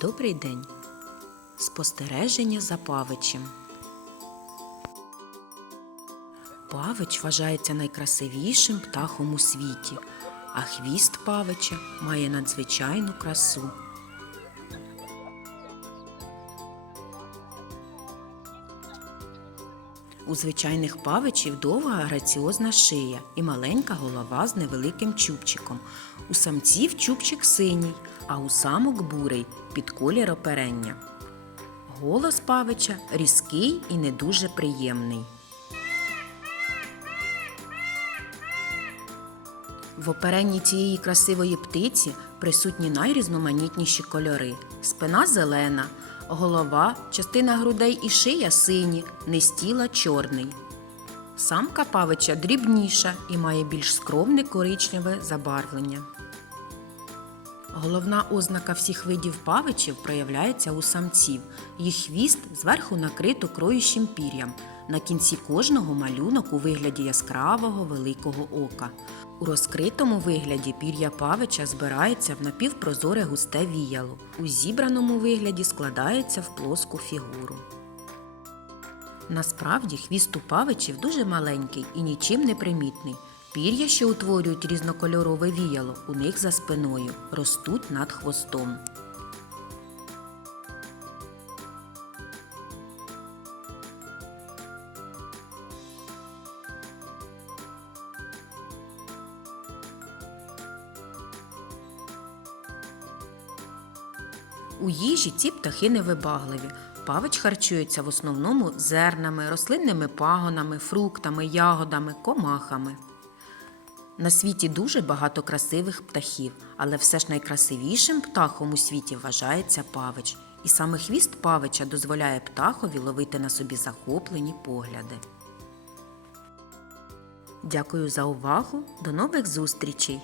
Добрий день. Спостереження за павичем. Павич вважається найкрасивішим птахом у світі, а хвіст павича має надзвичайну красу. У звичайних павичів довга граціозна шия і маленька голова з невеликим чубчиком. У самців чубчик синій, а у самок бурий під колір оперення. Голос павича різкий і не дуже приємний. В оперенні цієї красивої птиці присутні найрізноманітніші кольори: спина зелена, голова, частина грудей і шия сині, низ тіла чорний. Самка павича дрібніша і має більш скромне коричневе забарвлення. Головна ознака всіх видів павичів проявляється у самців. Їх хвіст зверху накрито кроючим пір'ям. На кінці кожного малюнок у вигляді яскравого великого ока. У розкритому вигляді пір'я павича збирається в напівпрозоре густе віяло. У зібраному вигляді складається в плоску фігуру. Насправді хвіст у павичів дуже маленький і нічим не примітний. Пір'я, що утворюють різнокольорове віяло, у них за спиною, ростуть над хвостом. У їжі ці птахи невибагливі. Павич харчується в основному зернами, рослинними пагонами, фруктами, ягодами, комахами. На світі дуже багато красивих птахів, але все ж найкрасивішим птахом у світі вважається павич. І саме хвіст павича дозволяє птахові ловити на собі захоплені погляди. Дякую за увагу. До нових зустрічей!